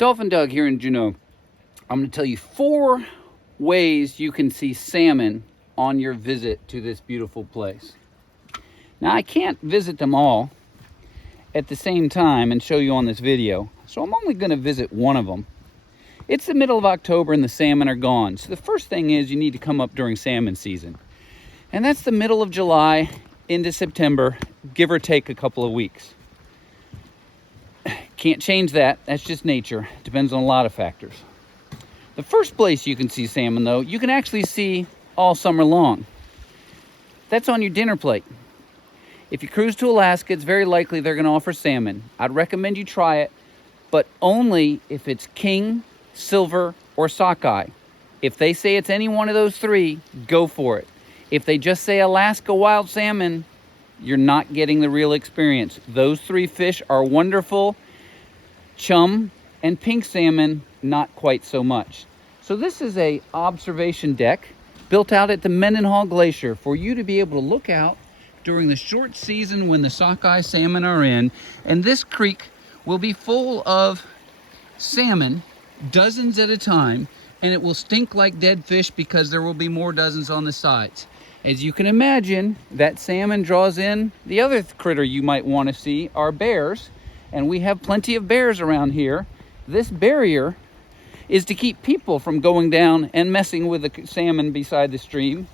Dolphin Doug here in Juneau. I'm going to tell you 4 ways you can see salmon on your visit to this beautiful place. Now, I can't visit them all at the same time and show you on this video, so I'm only going to visit one of them. It's the middle of October and the salmon are gone. So the first thing is you need to come up during salmon season. And that's the middle of July into September, give or take a couple of weeks. Can't change that. That's just nature. Depends on a lot of factors. The first place you can see salmon, though, you can actually see all summer long. That's on your dinner plate. If you cruise to Alaska, it's very likely they're going to offer salmon. I'd recommend you try it, but only if it's king, silver, or sockeye. If they say it's any one of those 3, go for it. If they just say Alaska wild salmon, you're not getting the real experience. Those 3 fish are wonderful. Chum and pink salmon, not quite so much. So this is a observation deck built out at the Mendenhall Glacier for you to be able to look out during the short season when the sockeye salmon are in. And this creek will be full of salmon, dozens at a time, and it will stink like dead fish because there will be more dozens on the sides. As you can imagine, that salmon draws in the other critter you might want to see, are bears. And we have plenty of bears around here. This barrier is to keep people from going down and messing with the salmon beside the stream.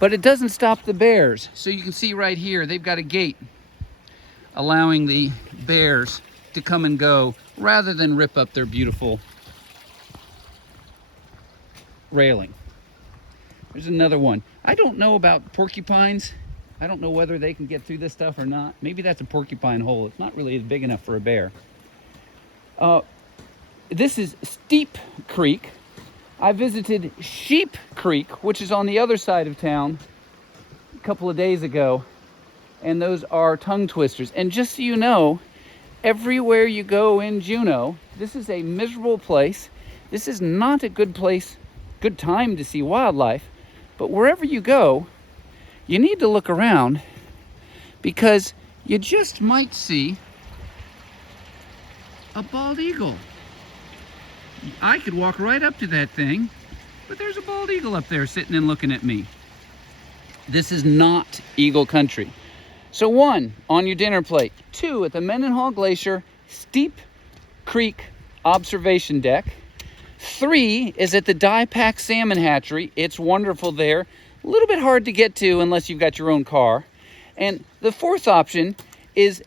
But it doesn't stop the bears. So you can see right here, they've got a gate allowing the bears to come and go rather than rip up their beautiful railing. There's another one. I don't know about porcupines. I don't know whether they can get through this stuff or not. Maybe that's a porcupine hole. It's not really big enough for a bear. This is Steep Creek. I visited Sheep Creek, which is on the other side of town, a couple of days ago. And those are tongue twisters. And just so you know, everywhere you go in Juneau, this is a miserable place. This is not a good place, good time to see wildlife. But wherever you go, you need to look around because you just might see a bald eagle. I could walk right up to that thing, but there's a bald eagle up there sitting and looking at me. This is not eagle country. So 1, on your dinner plate. 2, at the Mendenhall Glacier, Steep Creek observation deck. 3 is at the Die Pack Salmon Hatchery. It's wonderful there. A little bit hard to get to unless you've got your own car. And the 4th option is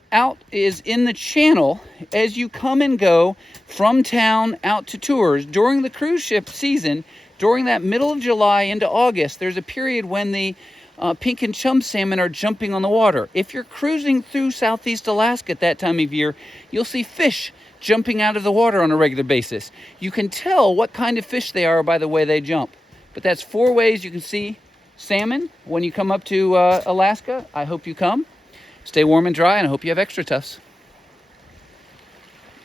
in the channel as you come and go from town out to tours. During the cruise ship season, during that middle of July into August, there's a period when the pink and chum salmon are jumping on the water. If you're cruising through Southeast Alaska at that time of year, you'll see fish jumping out of the water on a regular basis. You can tell what kind of fish they are by the way they jump. But that's 4 ways you can see salmon when you come up to Alaska. I hope you come. Stay warm and dry, and I hope you have extra tufts.